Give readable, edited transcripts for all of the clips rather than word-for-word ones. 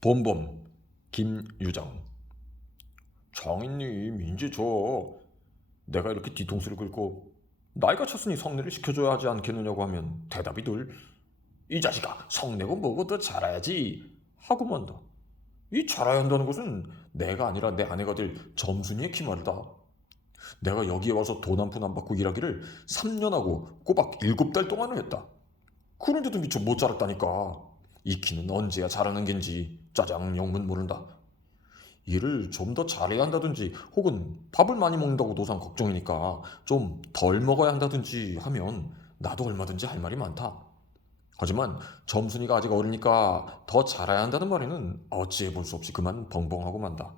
범범 김유정. 장인님 이제 내가 이렇게 뒤통수를 긁고 나이가 찼으니 성례를 시켜줘야 하지 않겠느냐고 하면 대답이 늘 이 자식아 성내고 뭐고 더 잘해야지 하고 만다. 이 잘해야 한다는 것은 내가 아니라 내 아내가 될 점순이의 기말이다. 내가 여기에 와서 돈 한 푼 안 받고 일하기를 3년하고 꼬박 7달 동안을 했다. 그런데도 미처 못 자랐다니까. 이 키는 언제야 자라는 겐지 짜장 영문 모른다. 일을 좀 더 잘해야 한다든지 혹은 밥을 많이 먹는다고 노상 걱정이니까 좀 덜 먹어야 한다든지 하면 나도 얼마든지 할 말이 많다. 하지만 점순이가 아직 어리니까 더 잘해야 한다는 말에는 어찌해 볼 수 없이 그만 벙벙하고 만다.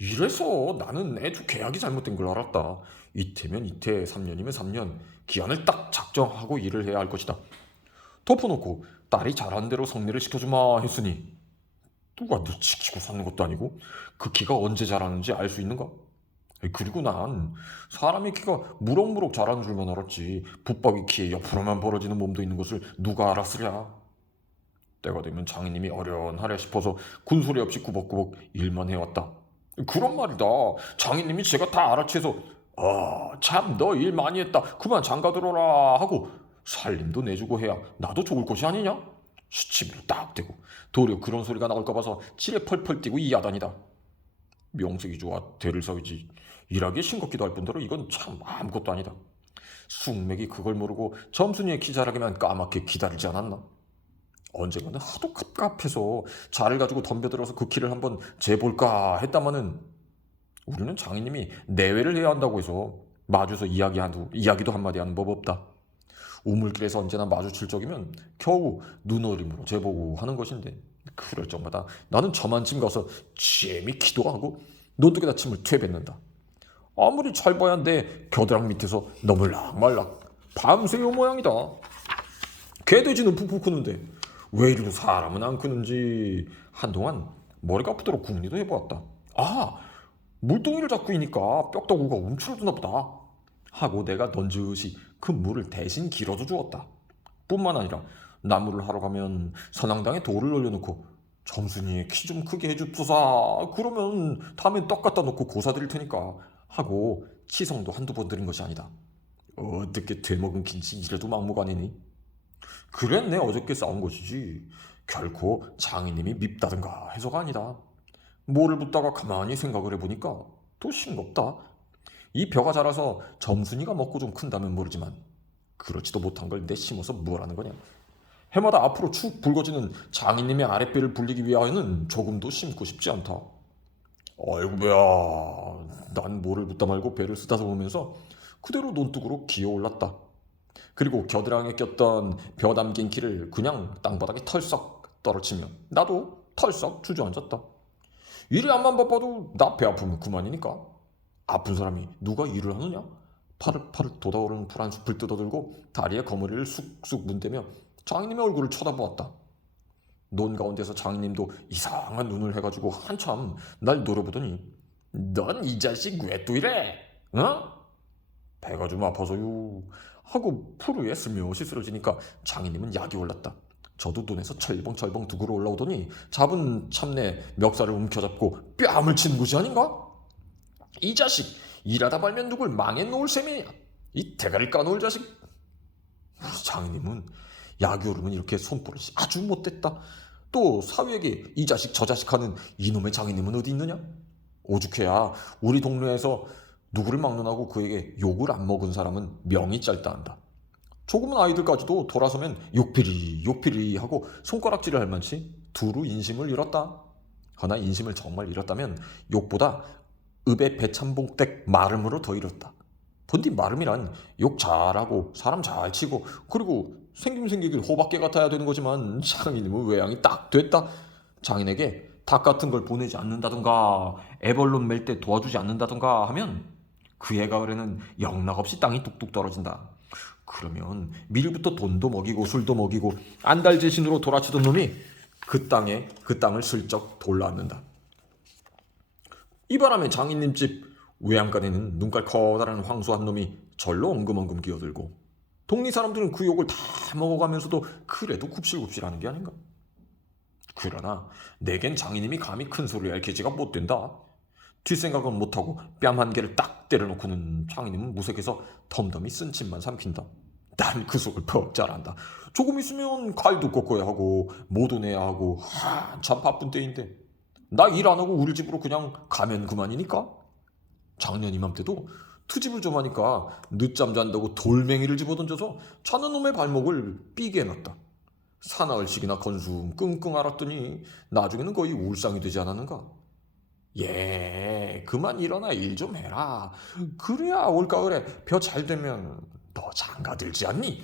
이래서 나는 애초 계약이 잘못된 걸 알았다. 이태면 이태, 3년이면 3년 기한을 딱 작정하고 일을 해야 할 것이다. 덮어놓고 딸이 잘하는 대로 성례를 시켜주마 했으니 누가 늘 지키고 사는 것도 아니고 그 키가 언제 자라는지 알 수 있는가? 그리고 난 사람의 키가 무럭무럭 자라는 줄만 알았지 붙박이 키에 옆으로만 벌어지는 몸도 있는 것을 누가 알았으랴. 때가 되면 장인님이 어련하랴 싶어서 군소리 없이 꾸벅꾸벅 일만 해왔다. 그런 말이다. 장인님이 제가 다 알아채서 참 너 일 많이 했다 그만 장가들어라 하고 살림도 내주고 해야 나도 좋을 것이 아니냐? 시치미로 딱 대고 도리어 그런 소리가 나올까 봐서 지레 펄펄 뛰고 이 야단이다. 명색이 좋아 대를 서이지 일하기에 싱겁기도 할 뿐더러 이건 참 아무것도 아니다. 숙맥이 그걸 모르고 점순이의 키 자라기만 까맣게 기다리지 않았나? 언젠가는 하도 갑갑해서 자를 가지고 덤벼들어서 그 키를 한번 재볼까 했다마는 우리는 장인님이 내외를 해야 한다고 해서 마주서 이야기도 한마디 하는 법 없다. 우물길에서 언제나 마주칠 적이면 겨우 눈어림으로 재보고 하는 것인데 그럴 적마다 나는 저만 집 가서 재미 기도하고 노뚝에다 침을 퇴뱉는다. 아무리 잘 봐야 내 겨드랑 밑에서 너물락말락 밤새 요 모양이다. 개돼지는 푹푹 크는데 왜 이리도 사람은 안 크는지 한동안 머리가 아프도록 궁리도 해보았다. 물동이를 잡고 있니까 뼈다구가 움츠러드나 보다 하고 내가 넌지시 그 물을 대신 길어도 주었다. 뿐만 아니라 나무를 하러 가면 선앙당에 돌을 올려놓고 점순이 키 좀 크게 해줍소사 그러면 다음엔 떡 갖다 놓고 고사 드릴 테니까 하고 치성도 한두 번 드린 것이 아니다. 어떻게 되먹은 긴지 이래도 막무가내니? 그랬네 어저께 싸운 것이지 결코 장인님이 밉다든가 해서가 아니다. 뭐를 묻다가 가만히 생각을 해보니까 또 싱겁다. 이 벼가 자라서 점순이가 먹고 좀 큰다면 모르지만 그렇지도 못한 걸 내 심어서 뭘 하는 거냐. 해마다 앞으로 축 붉어지는 장인님의 아랫배를 불리기 위하여는 조금도 심고 싶지 않다. 어이구야 난 뭐를 묻다 말고 배를 쓰다듬 보면서 그대로 논둑으로 기어올랐다. 그리고 겨드랑이에 꼈던 벼 담긴 키를 그냥 땅바닥에 털썩 떨어치며 나도 털썩 주저앉았다. 일이 암만 바빠도 나 배 아프면 그만이니까. 아픈 사람이 누가 일을 하느냐? 파릇파릇 돋아오르는 푸른 숲을 뜯어들고 다리에 거머리를 쑥쑥 문대며 장인님의 얼굴을 쳐다보았다. 논 가운데서 장인님도 이상한 눈을 해가지고 한참 날 노려보더니 넌 이 자식 왜 또 이래? 어? 배가 좀 아파서요 하고 푸르에 슬며시 쓰러지니까 장인님은 약이 올랐다. 저도 눈에서 철벙철벙 두그러 올라오더니 잡은 참내 멱살을 움켜잡고 뺨을 치는 것이 아닌가? 이 자식 일하다 말면 누굴 망해 놓을 셈이야. 이 대가리를 까놓을 자식. 장인님은 약이 오르면 이렇게 손버릇이 아주 못됐다. 또 사위에게 이 자식 저 자식 하는 이놈의 장인님은 어디 있느냐? 오죽해야 우리 동네에서 누구를 막론하고 그에게 욕을 안 먹은 사람은 명이 짧다 한다. 조그만 아이들까지도 돌아서면 욕피리 욕피리 하고 손가락질을 할 만치 두루 인심을 잃었다. 허나 인심을 정말 잃었다면 욕보다 읍의 배참봉댁 마름으로 더 잃었다. 본디 마름이란 욕 잘하고 사람 잘 치고 그리고 생김생기길 호박개 같아야 되는 거지만 장인님은 외양이 딱 됐다. 장인에게 닭 같은 걸 보내지 않는다든가 애벌론 맬 때 도와주지 않는다든가 하면 그해 가을에는 영락없이 땅이 뚝뚝 떨어진다. 그러면 밀부터 돈도 먹이고 술도 먹이고 안달재신으로 돌아치던 놈이 그 땅을 슬쩍 돌라앉는다. 이 바람에 장인님 집 외양간에는 눈깔 커다란 황소 한 놈이 절로 엉금엉금 기어들고 동네 사람들은 그 욕을 다 먹어가면서도 그래도 굽실굽실하는 게 아닌가. 그러나 내겐 장인님이 감히 큰 소리를 할 계지가 못 된다. 뒷생각은 못하고 뺨 한 개를 딱 때려놓고는 장인님은 무색해서 덤덤히 쓴 침만 삼킨다. 난 그 속을 퍽 잘한다. 조금 있으면 갈도 꺾어야 하고 모도 내야 하고 한참 바쁜 때인데 나 일 안 하고 우리 집으로 그냥 가면 그만이니까. 작년 이맘때도 트집을 좀 하니까 늦잠 잔다고 돌멩이를 집어던져서 자는 놈의 발목을 삐게 해놨다. 사나흘씩이나 건숨 끙끙 앓았더니 나중에는 거의 울상이 되지 않았는가. 예, 그만 일어나 일 좀 해라. 그래야 올가을에 벼 잘 되면 너 장가들지 않니?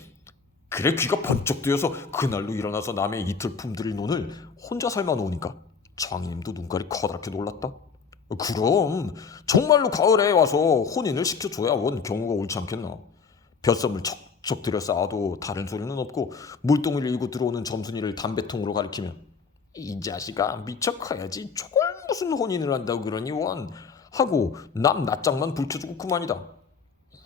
그래 귀가 번쩍 뜨여서 그날로 일어나서 남의 이틀 품들일 논을 혼자 삶아 놓으니까 장인님도 눈깔이 커다랗게 놀랐다. 그럼 정말로 가을에 와서 혼인을 시켜줘야 원 경우가 옳지 않겠나. 벼썸을 척척 들여 쌓아도 다른 소리는 없고 물동을 일고 들어오는 점순이를 담배통으로 가리키며 이 자식아 미쳐 커야지 저걸 무슨 혼인을 한다고 그러니 원 하고 남 낯장만 불켜주고 그만이다.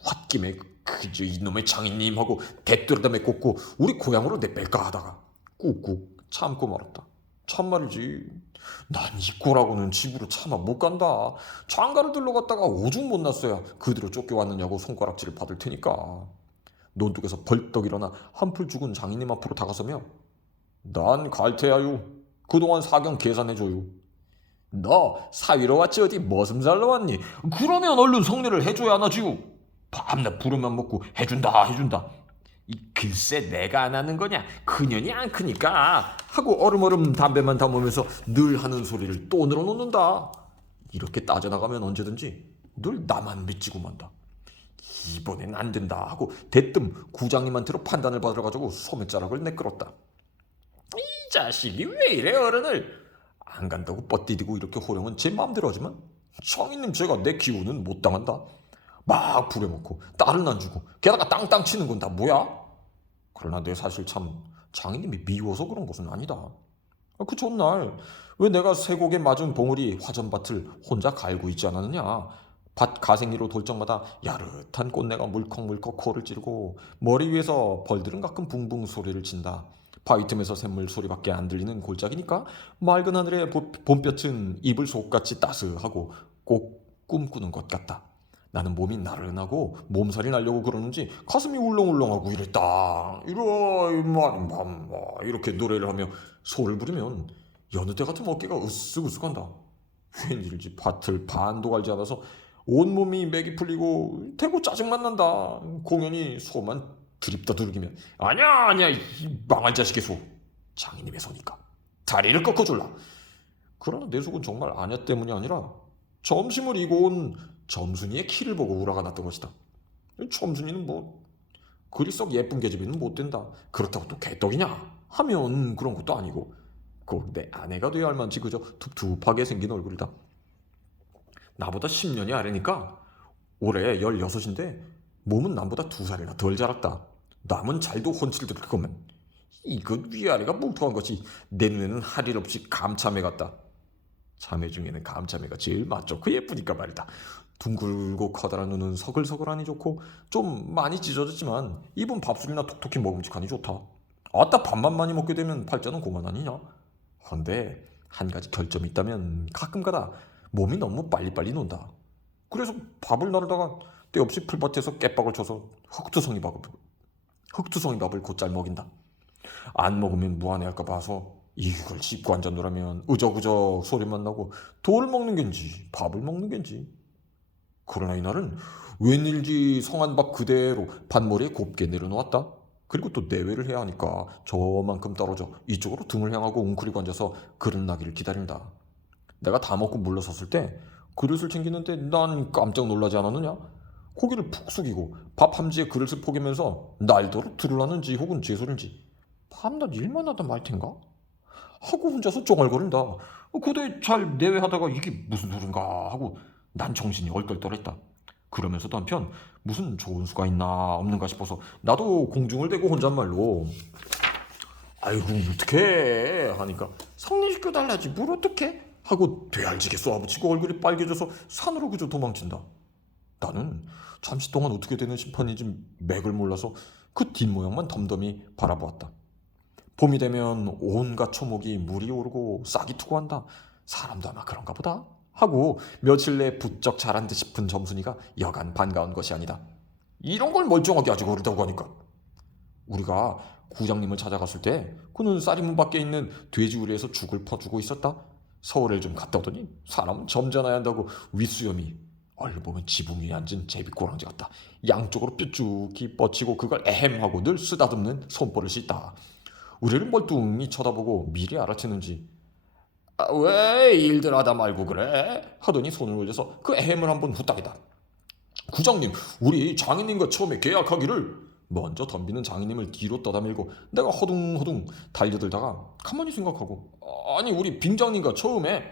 홧김에 그저 이놈의 장인님 하고 대뚜레다 메꽂고 우리 고향으로 내뺄까 하다가 꾹꾹 참고 말았다. 참말이지 난 이 꼴하고는 집으로 차마 못 간다. 장가를 들러 갔다가 오죽 못 났어야 그대로 쫓겨왔느냐고 손가락질을 받을 테니까. 논둑에서 벌떡 일어나 한풀 죽은 장인님 앞으로 다가서며 난 갈테야유. 그동안 사경 계산해줘요. 너 사위로 왔지 어디 머슴살러 왔니? 그러면 얼른 성례를 해줘야 하나지요. 밤낮 부르만 먹고 해준다. 이 글쎄 내가 안 하는 거냐? 그년이 안 크니까 하고 얼음얼음 담배만 담으면서 늘 하는 소리를 또 늘어놓는다. 이렇게 따져나가면 언제든지 늘 나만 믿지고 만다. 이번엔 안 된다 하고 대뜸 구장님한테로 판단을 받으러가지고 소매자락을 내끌었다. 이 자식이 왜 이래 어른을. 안 간다고 뻗디디고 이렇게 호령은 제 마음대로 하지만 성인님 제가 내 기운은 못 당한다. 막 부려먹고 딸은 안 주고 게다가 땅땅 치는 건 다 뭐야? 그러나 내 사실 참 장인님이 미워서 그런 것은 아니다. 그 전날 왜 내가 쇠고개 맞은 봉우리 화전밭을 혼자 갈고 있지 않았느냐. 밭 가생리로 돌 적마다 야릇한 꽃내가 물컥물컥 코를 찌르고 머리 위에서 벌들은 가끔 붕붕 소리를 친다. 바위 틈에서 샘물 소리밖에 안 들리는 골짜기니까 맑은 하늘에 봄볕은 이불 속같이 따스하고 꼭 꿈꾸는 것 같다. 나는 몸이 나른하고 몸살이 나려고 그러는지 가슴이 울렁울렁하고 이랬다. 이렇게 노래를 하며 소를 부르면 여느 때 같으면 어깨가 으쓱으쓱한다. 웬일인지 밭을 반도 갈지 않아서 온몸이 맥이 풀리고 대고 짜증만 난다. 공연히 소만 드립다 두르기면 아니야 이 망할 자식의 소. 장인님의 소니까 다리를 꺾어줄라. 그러나 내 속은 정말 아냐 때문이 아니라 점심을 이고 온 점순이의 키를 보고 우라가 났던 것이다. 점순이는 뭐 그리 썩 예쁜 계집애는 못 된다. 그렇다고 또 개떡이냐 하면 그런 것도 아니고 꼭 내 아내가 돼야 할 만치 그저 툭툭하게 생긴 얼굴이다. 나보다 10년이 아래니까 올해 16인데 몸은 남보다 2살이나 덜 자랐다. 남은 잘도 혼칠 들을 거면 이거 위아래가 뭉툭한 것이 내 눈에는 할 일 없이 감참해 같다. 자매 중에는 감자매가 제일 맛좋고 예쁘니까 말이다. 둥글고 커다란 눈은 서글서글하니 좋고 좀 많이 찢어졌지만 입은 밥술이나 톡톡히 먹음직하니 좋다. 아따 밥만 많이 먹게 되면 팔자는 고만 아니냐. 그런데 한 가지 결점이 있다면 가끔가다 몸이 너무 빨리빨리 논다. 그래서 밥을 나르다가 때없이 풀밭에서 깨박을 쳐서 흙투성이 밥을 곧잘 먹인다. 안 먹으면 무안해할까 봐서 이걸 씹고 앉아 놀라면 으적으적 소리만 나고 돌을 먹는 겐지 밥을 먹는 겐지. 그러나 이날은 웬일인지 성한 밥 그대로 밭머리에 곱게 내려놓았다. 그리고 또 내외를 해야 하니까 저만큼 떨어져 이쪽으로 등을 향하고 웅크리고 앉아서 그릇 나기를 기다린다. 내가 다 먹고 물러섰을 때 그릇을 챙기는데 난 깜짝 놀라지 않았느냐. 고개를 푹 숙이고 밥 함지에 그릇을 포개면서 날도록 들으라는지 혹은 제 소린지 밤낮 일만 하다 말 텐가? 하고 혼자서 쫑알거린다. 고대 잘 내외하다가 이게 무슨 소린가 하고 난 정신이 얼떨떨했다. 그러면서도 한편 무슨 좋은 수가 있나 없는가 싶어서 나도 공중을 대고 혼잣말로 아이고 어떡해 하니까 성례시켜달라지 뭘 어떡해 하고 되알지게 쏘아붙이고 얼굴이 빨개져서 산으로 그저 도망친다. 나는 잠시 동안 어떻게 되는 심판인지 맥을 몰라서 그 뒷모양만 덤덤히 바라보았다. 봄이 되면 온갖 초목이 물이 오르고 싹이 트고 한다. 사람도 아마 그런가 보다. 하고 며칠 내 부쩍 자란 듯 싶은 점순이가 여간 반가운 것이 아니다. 이런 걸 멀쩡하게 아직 어리다고 하니까. 우리가 구장님을 찾아갔을 때 그는 쌀이문 밖에 있는 돼지우리에서 죽을 퍼주고 있었다. 서울에 좀 갔다 오더니 사람은 점잖아야 한다고 윗수염이 얼른 보면 지붕 위에 앉은 제비꼬랑지 같다. 양쪽으로 뾰족히 뻗치고 그걸 에헴하고 늘 쓰다듬는 손버릇이 있다. 우리를 멀뚱히 쳐다보고 미리 알아채는지 왜 일들 하다 말고 그래? 하더니 손을 올려서 그 에헴을 한번 후딱이다. 구장님, 우리 장인님과 처음에 계약하기를. 먼저 덤비는 장인님을 뒤로 떠다밀고 내가 허둥허둥 달려들다가 가만히 생각하고 아니 우리 빙장님과 처음에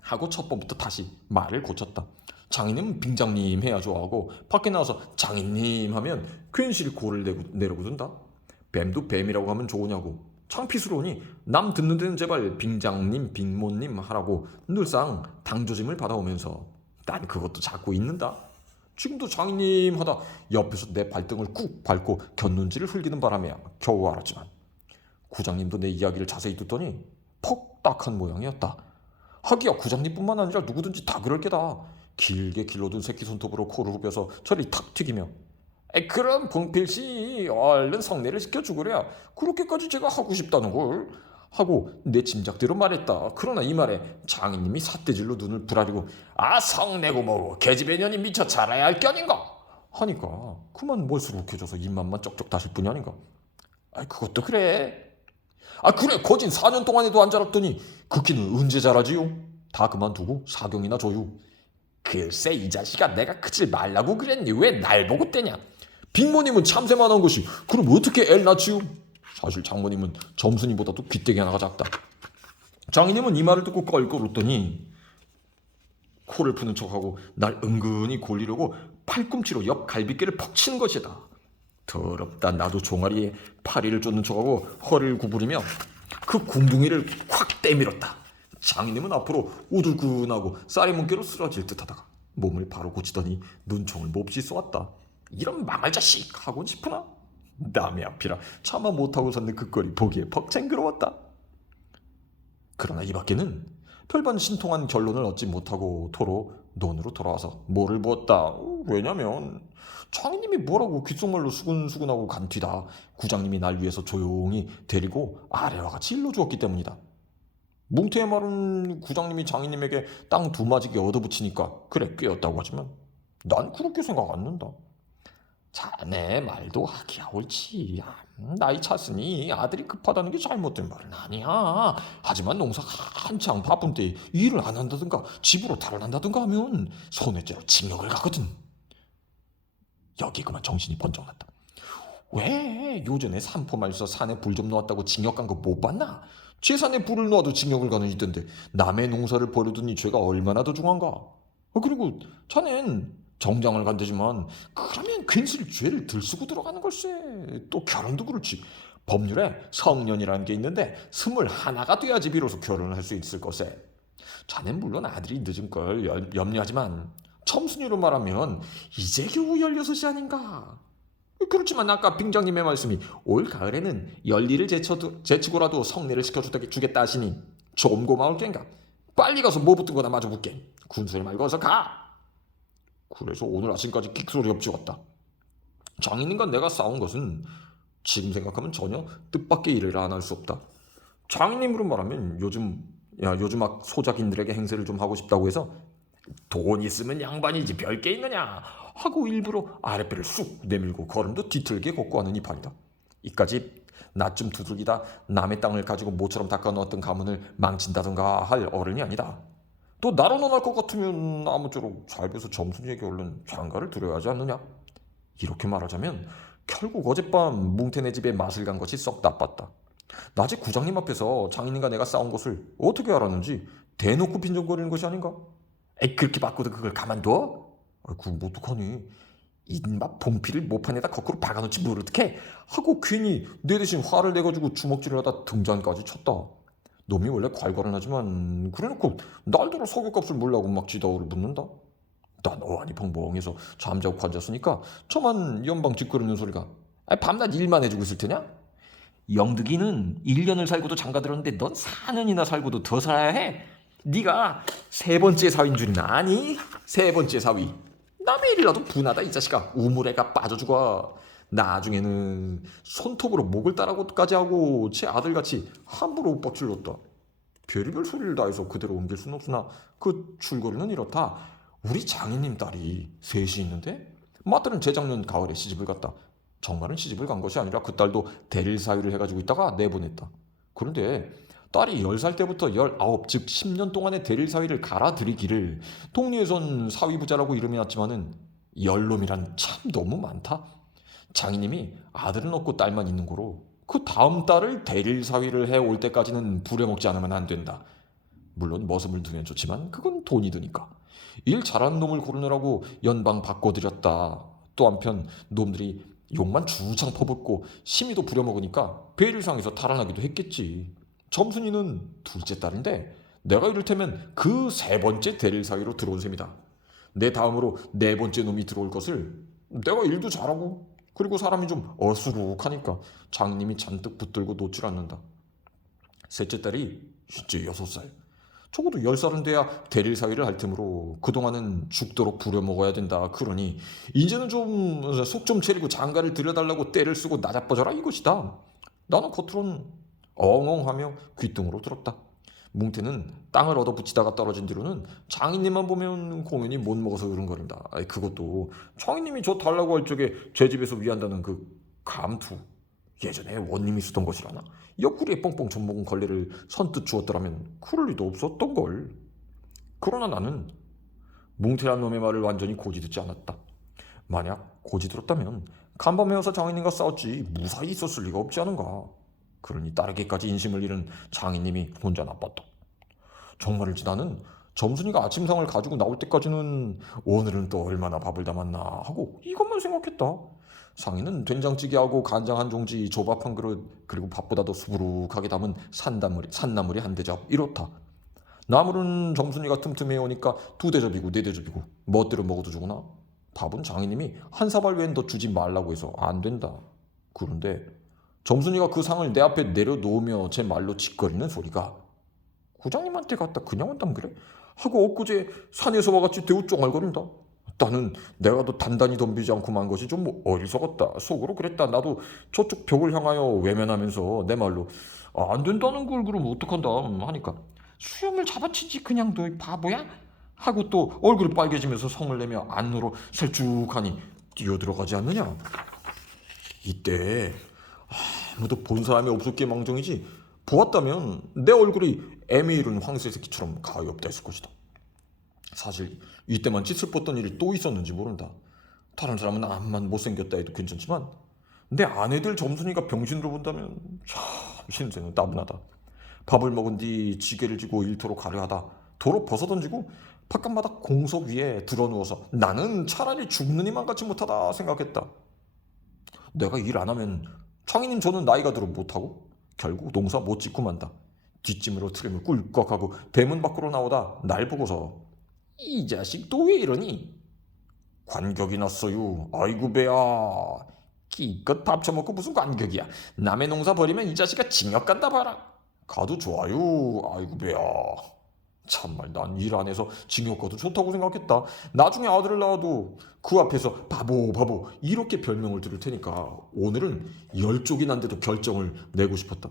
하고 첫 번부터 다시 말을 고쳤다. 장인님은 빙장님 해야 좋아하고 밖에 나와서 장인님 하면 괜시리 고를 내려고 든다. 뱀도 뱀이라고 하면 좋으냐고. 창피스러우니 남 듣는 데는 제발 빙장님 빙모님 하라고 늘상 당조짐을 받아오면서 난 그것도 자꾸 잊는다. 지금도 장인님 하다 옆에서 내 발등을 꾹 밟고 곁눈질을 흘리는 바람에 겨우 알았지만 구장님도 내 이야기를 자세히 듣더니 퍽 딱한 모양이었다. 하기야 구장님뿐만 아니라 누구든지 다 그럴 게다. 길게 길러둔 새끼 손톱으로 코를 후벼서 저리 탁 튀기며 그럼 봉필씨 얼른 성례를 시켜주구려. 그렇게까지 제가 하고 싶다는 걸. 하고 내 짐작대로 말했다. 그러나 이 말에 장인님이 삿대질로 눈을 부라리고 성내고 뭐고 계집애 년이 미쳐 자라야 할 게 아닌가 하니까 그만 멀수룩해져서 입맛만 쩍쩍 다실 뿐이 아닌가. 그것도 그래. 그래 거진 4년 동안에도 안 자랐더니 그 키는 언제 자라지요? 다 그만두고 사경이나 줘요. 글쎄 이 자식아 내가 그칠 말라고 그랬니 왜 날 보고 떼냐. 빅모님은 참새만 한 것이 그럼 어떻게 애를 낳지요? 사실 장모님은 점순이보다도 귀때기 하나가 작다. 장인님은 이 말을 듣고 껄껄 웃더니 코를 푸는 척하고 날 은근히 골리려고 팔꿈치로 옆 갈비뼈를 퍽 치는 것이다. 더럽다. 나도 종아리에 파리를 쫓는 척하고 허리를 구부리며 그 궁둥이를 확 떼밀었다. 장인님은 앞으로 우둘근하고 쌀이 문개로 쓰러질 듯하다가 몸을 바로 고치더니 눈총을 몹시 쏘았다. 이런 망할 자식 하곤 싶으나 남의 앞이라 차마 못하고 섰는 그 꼴이 보기에 벅쟁그러웠다. 그러나 이 밖에는 별반 신통한 결론을 얻지 못하고 토로 논으로 돌아와서 뭐를 부었다. 왜냐면 장인님이 뭐라고 귓속말로 수근수근하고 간 뒤다 구장님이 날 위해서 조용히 데리고 아래와 같이 일러주었기 때문이다. 뭉태의 말은 구장님이 장인님에게 땅 2마지기 얻어붙이니까 그래 꿰었다고 하지만 난 그렇게 생각 안 난다. 자네 말도 하기야 옳지. 나이 찼으니 아들이 급하다는 게 잘못된 말은 아니야. 하지만 농사가 한창 바쁜 때 일을 안 한다든가 집으로 달아난다든가 하면 손해죄로 징역을 가거든. 여기 그만 정신이 번쩍 났다. 왜 요전에 산포말서 산에 불 좀 놓았다고 징역 간 거 못 봤나? 재산에 불을 놓아도 징역을 가는 있던데 남의 농사를 버려두니 죄가 얼마나 더 중한가? 그리고 자넨 정장을 간대지만 그러면 괜스레 죄를 들쓰고 들어가는 걸세. 또 결혼도 그렇지. 법률에 성년이라는 게 있는데 21가 돼야지 비로소 결혼을 할 수 있을 것에. 자넨 물론 아들이 늦은 걸 염려하지만 첨순이로 말하면 이제 겨우 16이 아닌가. 그렇지만 아까 빙장님의 말씀이 올 가을에는 열리를 제치고라도 성례를 시켜주겠다 하시니 좀 고마울 겐가. 빨리 가서 뭐 붙은 거나 마저 묻게. 군소리 말고 어서 가. 그래서 오늘 아침까지 끽소리 없이 왔다. 장인님과 내가 싸운 것은 지금 생각하면 전혀 뜻밖의 일을 안 할 수 없다. 장인님으로 말하면 요즘 소작인들에게 행세를 좀 하고 싶다고 해서 돈 있으면 양반이지 별게 있느냐 하고 일부러 아랫배를 쑥 내밀고 걸음도 뒤틀게 걷고 하는 이판이다. 이까지 낯좀 두들기다 남의 땅을 가지고 모처럼 닦아놓았던 가문을 망친다든가 할 어른이 아니다. 또 나로 논할 것 같으면 아무쪼록 잘 돼서 점순이에게 얼른 장가를 들여야 하지 않느냐. 이렇게 말하자면 결국 어젯밤 뭉태네 집에 맛을 간 것이 썩 나빴다. 낮에 구장님 앞에서 장인님과 내가 싸운 것을 어떻게 알았는지 대놓고 빈정거리는 것이 아닌가. 그렇게 바꿔도 그걸 가만둬? 그럼 어떡하니. 인마 봉피를 모판에다 거꾸로 박아놓지 뭘 어떡해 하고 괜히 내 대신 화를 내가지고 주먹질을 하다 등잔까지 쳤다. 놈이 원래 괄괄은 하지만 그래놓고 날더러 석유값을 몰라고 막 지다우를 묻는다. 난 어안이 벙벙해서 잠자고 앉았으니까 저만 연방 뒷걸음는 소리가 밤낮 일만 해주고 있을 테냐? 영득이는 1년을 살고도 장가들었는데 넌 4년이나 살고도 더 살아야 해. 네가 세 번째 사위인 줄이나 아니? 세 번째 사위. 남의 일이라도 분하다 이 자식아. 우물애가 빠져 죽어. 나중에는 손톱으로 목을 따라고까지 하고 제 아들같이 함부로 못 뻗질렀다. 별의별 소리를 다 해서 그대로 옮길 순 없으나 그 줄거리는 이렇다. 우리 장인님 딸이 셋이 있는데 맏딸은 재작년 가을에 시집을 갔다. 정말은 시집을 간 것이 아니라 그 딸도 대릴 사유를 해가지고 있다가 내보냈다. 그런데 딸이 10살 때부터 19, 즉 10년 동안의 대릴 사위를 갈아들이기를 동리에선 사위부자라고 이름이 났지만은 열놈이란 참 너무 많다. 장인님이 아들은 없고 딸만 있는 거로 그 다음 딸을 대릴 사위를 해올 때까지는 부려먹지 않으면 안 된다. 물론 머슴을 두면 좋지만 그건 돈이 드니까. 일 잘하는 놈을 고르느라고 연방 바꿔드렸다. 또 한편 놈들이 욕만 주창 퍼붓고 심의도 부려먹으니까 배일상에서 탈환하기도 했겠지. 점순이는 둘째 딸인데 내가 이를테면 그 세 번째 대릴 사위로 들어온 셈이다. 내 다음으로 네 번째 놈이 들어올 것을 내가 일도 잘하고 그리고 사람이 좀 어수룩하니까 장님이 잔뜩 붙들고 놓질 않는다. 셋째 딸이 이제 6살. 적어도 10살은 돼야 대릴 사위를 할 테므로 그동안은 죽도록 부려먹어야 된다. 그러니 이제는 좀 속 좀 차리고 장가를 들여달라고 떼를 쓰고 나자빠져라 이것이다. 나는 겉으론 엉엉하며 귓등으로 들었다. 뭉태는 땅을 얻어붙이다가 떨어진 뒤로는 장인님만 보면 공연히 못 먹어서 으른거린다. 그것도 장인님이 저 달라고 할 적에 제 집에서 위한다는 그 감투. 예전에 원님이 쓰던 것이라나. 옆구리에 뻥뻥 젖먹은 걸레를 선뜻 주었더라면 그럴 리도 없었던걸. 그러나 나는 뭉태란 놈의 말을 완전히 고지 듣지 않았다. 만약 고지 들었다면 간밤에어서 장인님과 싸웠지 무사히 있었을 리가 없지 않은가. 그러니 따르기까지 인심을 잃은 장인님이 혼자 나빴다. 정말일지 나는 점순이가 아침상을 가지고 나올 때까지는 오늘은 또 얼마나 밥을 담았나 하고 이것만 생각했다. 상인은 된장찌개하고 간장 한 종지, 조밥 한 그릇, 그리고 밥보다도 수부룩하게 담은 산나물이 한 대접 이렇다. 나물은 점순이가 틈틈이 오니까 2대접이고 4대접이고 멋대로 먹어도 주구나. 밥은 장인님이 한 사발 외엔 더 주지 말라고 해서 안 된다. 그런데 점순이가 그 상을 내 앞에 내려놓으며 제 말로 짓거리는 소리가 구장님한테 갔다 그냥 온담 그래? 하고 엊그제 산에서 와같이 대우 쫑알거린다. 나는 내가 더 단단히 덤비지 않고 만 것이 좀 어리석었다. 속으로 그랬다. 나도 저쪽 벽을 향하여 외면하면서 내 말로 안 된다는 걸 그럼 어떡한다 하니까 수염을 잡아치지 그냥 너 바보야? 하고 또 얼굴이 빨개지면서 성을 내며 안으로 살쭉하니 뛰어들어가지 않느냐. 이때 아무도 본 사람이 없었기에 망정이지 보았다면 내 얼굴이 애미 이른 황새 새끼처럼 가엾다 했을 것이다. 사실 이때만치 슬펐던 일이 또 있었는지 모른다. 다른 사람은 암만 못생겼다 해도 괜찮지만 내 아내들 점순이가 병신으로 본다면 참 신세는 따분하다. 밥을 먹은 뒤 지게를 쥐고 일터로 가려 하다 도로 벗어던지고 바깥마다 공석 위에 드러누워서 나는 차라리 죽는 이만 같이 못하다 생각했다. 내가 일 안 하면 창희님 저는 나이가 들어 못하고 결국 농사 못 짓고 만다. 뒷짐으로 트림을 꿀꺽하고 대문 밖으로 나오다 날 보고서 이 자식 또 왜 이러니? 관격이 났어요. 아이고 배야. 기껏 밥 처먹고 무슨 관격이야. 남의 농사 버리면 이 자식아 징역 간다 봐라. 가도 좋아요. 아이고 배야. 참말 난 일 안 해서 징역 가도 좋다고 생각했다. 나중에 아들을 낳아도 그 앞에서 바보 이렇게 별명을 들을 테니까 오늘은 10쪽이 난데도 결정을 내고 싶었다.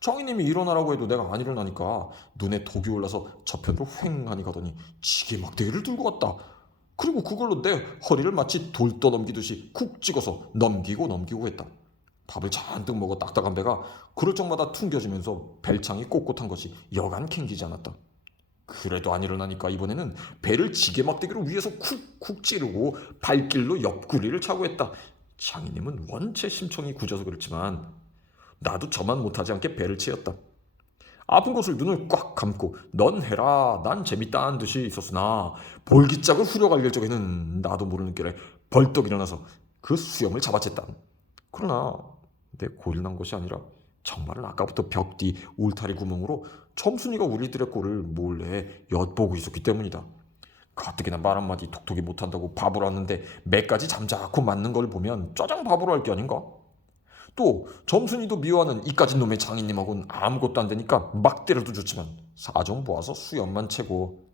정희님이 일어나라고 해도 내가 안 일어나니까 눈에 독이 올라서 저편으로 휑하니 가더니 지게 막대기를 들고 갔다. 그리고 그걸로 내 허리를 마치 돌 떠넘기듯이 쿡 찍어서 넘기고 했다. 밥을 잔뜩 먹어 딱딱한 배가 그럴 적마다 퉁겨지면서 벨창이 꼿꼿한 것이 여간 캥기지 않았다. 그래도 안 일어나니까 이번에는 배를 지게 막대기로 위에서 쿡쿡 찌르고 발길로 옆구리를 차고 했다. 장인님은 원체 심청이 굳어서 그렇지만 나도 저만 못하지 않게 배를 치었다. 아픈 곳을 눈을 꽉 감고 넌 해라 난 재밌다는 듯이 있었으나 볼기짝을 후려갈길 적에는 나도 모르는 길에 벌떡 일어나서 그 수염을 잡아챘다. 그러나 내 고일난 것이 아니라 정말은 아까부터 벽 뒤 울타리 구멍으로 점순이가 우리들의 꼴을 몰래 엿보고 있었기 때문이다. 가뜩이나 말 한마디 톡톡이 못한다고 바보로 왔는데 매까지 잠자코 맞는 걸 보면 짜장 바보로 할 게 아닌가? 또 점순이도 미워하는 이까진 놈의 장인님하고는 아무것도 안 되니까 막 때려도 좋지만 사정 모아서 수염만 채고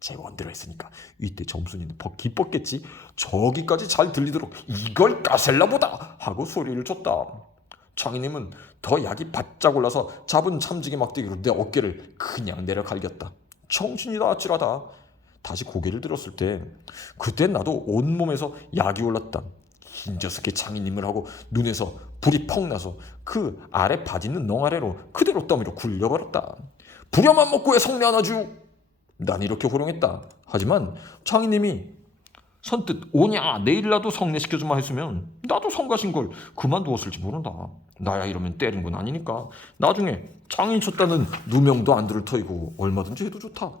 재원대로 했으니까 이때 점순이는 기뻤겠지. 저기까지 잘 들리도록 이걸 까셀라보다 하고 소리를 쳤다. 장인님은 더 약이 바짝 올라서 잡은 참지기 막대기로 내 어깨를 그냥 내려 갈겼다. 정신이 다 아찔하다. 다시 고개를 들었을 때 그땐 나도 온몸에서 약이 올랐다. 흰 녀석의 장인님을 하고 눈에서 불이 펑 나서 그 아래 바지는 넝아래로 그대로 더미로 굴려버렸다. 부려만 먹고 왜 성내 하나 주? 난 이렇게 호령했다. 하지만 장인님이 선뜻 오냐 내일이라도 성내시켜주마 했으면 나도 성가신 걸 그만두었을지 모른다. 나야 이러면 때린 건 아니니까 나중에 장인 쳤다는 누명도 안 들을 터이고 얼마든지 해도 좋다.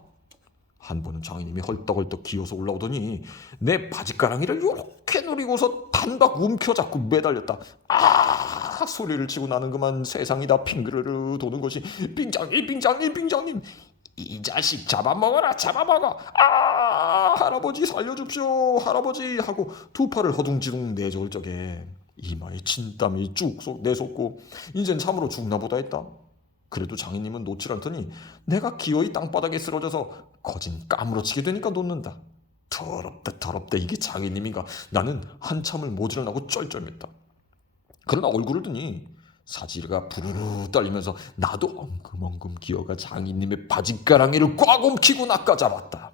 한 번은 장인님이 헐떡헐떡 기어서 올라오더니 내 바지가랑이를 요렇게 노리고서 단박 움켜잡고 매달렸다. 아 소리를 치고 나는 그만 세상이 다 핑그르르 도는 것이 빙장님 이 자식 잡아먹어라 잡아먹어. 아 할아버지 살려줍시오 할아버지 하고 두 팔을 허둥지둥 내저을 적에 이마에 진땀이 쭉 내솟고 이젠 참으로 죽나보다 했다. 그래도 장인님은 놓질 않더니 내가 기어이 땅바닥에 쓰러져서 거진 까무러치게 되니까 놓는다. 더럽다 이게 장인님인가. 나는 한참을 모질라고 쩔쩔맸다. 그러나 얼굴을 드니 사지가 부르르 떨리면서 나도 엉금엉금 기어가 장인님의 바짓가랑이를 꽉 움키고 낚아잡았다.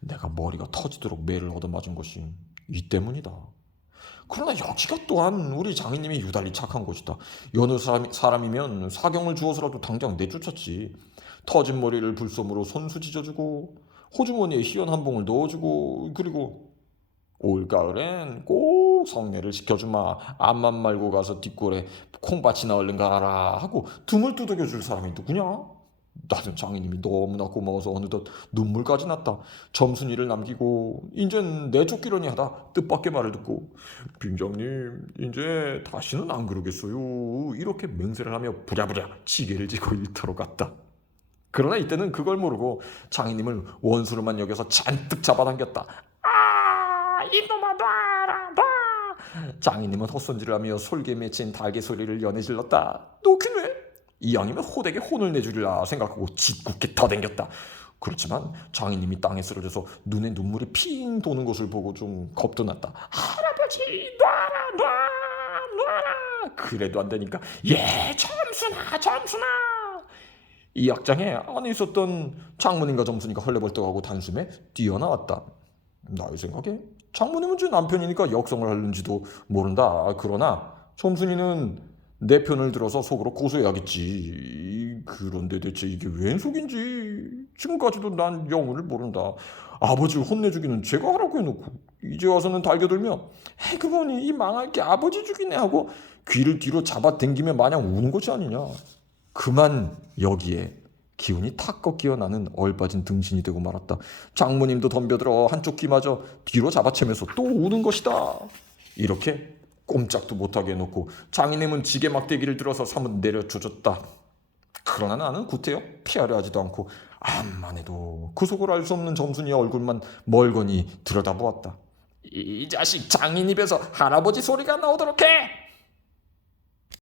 내가 머리가 터지도록 매를 얻어맞은 것이 이 때문이다. 그러나 여기가 또한 우리 장인님이 유달리 착한 곳이다. 여느 사람이면 사경을 주어서라도 당장 내쫓았지. 터진 머리를 불솜으로 손수 찢어주고 호주머니에 희연 한 봉을 넣어주고 그리고 올가을엔 꼭 성례를 시켜주마. 앞만 말고 가서 뒷골에 콩밭이나 얼른 갈아라 하고 등을 두들겨줄 사람이 누구냐? 나는 장인님이 너무나 고마워서 어느덧 눈물까지 났다. 점순이를 남기고 인젠 내쫓기려니 하다 뜻밖의 말을 듣고 빙장님 이제 다시는 안 그러겠어요 이렇게 맹세를 하며 부랴부랴 지게를 지고 일터로 갔다. 그러나 이때는 그걸 모르고 장인님을 원수로만 여겨서 잔뜩 잡아당겼다. 아 이놈아 놔라 놔. 장인님은 헛손질하며 솔개 맺힌 달개 소리를 연해 질렀다. 놓긴 왜? 이왕이면 호되게 혼을 내주리라 생각하고 짓궂게 더댕겼다. 그렇지만 장인님이 땅에 쓰러져서 눈에 눈물이 핑 도는 것을 보고 좀 겁도 났다. 할아버지 놔라 그래도 안 되니까 예 점순아 이 약장에 안에 있었던 장모님과 점순이가 헐레벌떡하고 단숨에 뛰어나왔다. 나의 생각에 장모님은 제 남편이니까 역성을 하는지도 모른다. 그러나 점순이는 내 편을 들어서 속으로 고소해야겠지. 그런데 대체 이게 웬 속인지 지금까지도 난 영문을 모른다. 아버지를 혼내주기는 제가 하라고 해놓고 이제 와서는 달겨들며 그분이 이 망할 게 아버지 죽이네 하고 귀를 뒤로 잡아당기며 마냥 우는 것이 아니냐. 그만 여기에 기운이 탁 꺾여 나는 얼빠진 등신이 되고 말았다. 장모님도 덤벼들어 한쪽 귀마저 뒤로 잡아채면서 또 우는 것이다. 이렇게 꼼짝도 못하게 해놓고 장인님은 지게 막대기를 들어서 사뭇 내려조졌다. 그러나 나는 구태여 피하려 하지도 않고 암만 해도 그 속을 알 수 없는 점순이의 얼굴만 멀거니 들여다보았다. 이 자식 장인 입에서 할아버지 소리가 나오도록 해!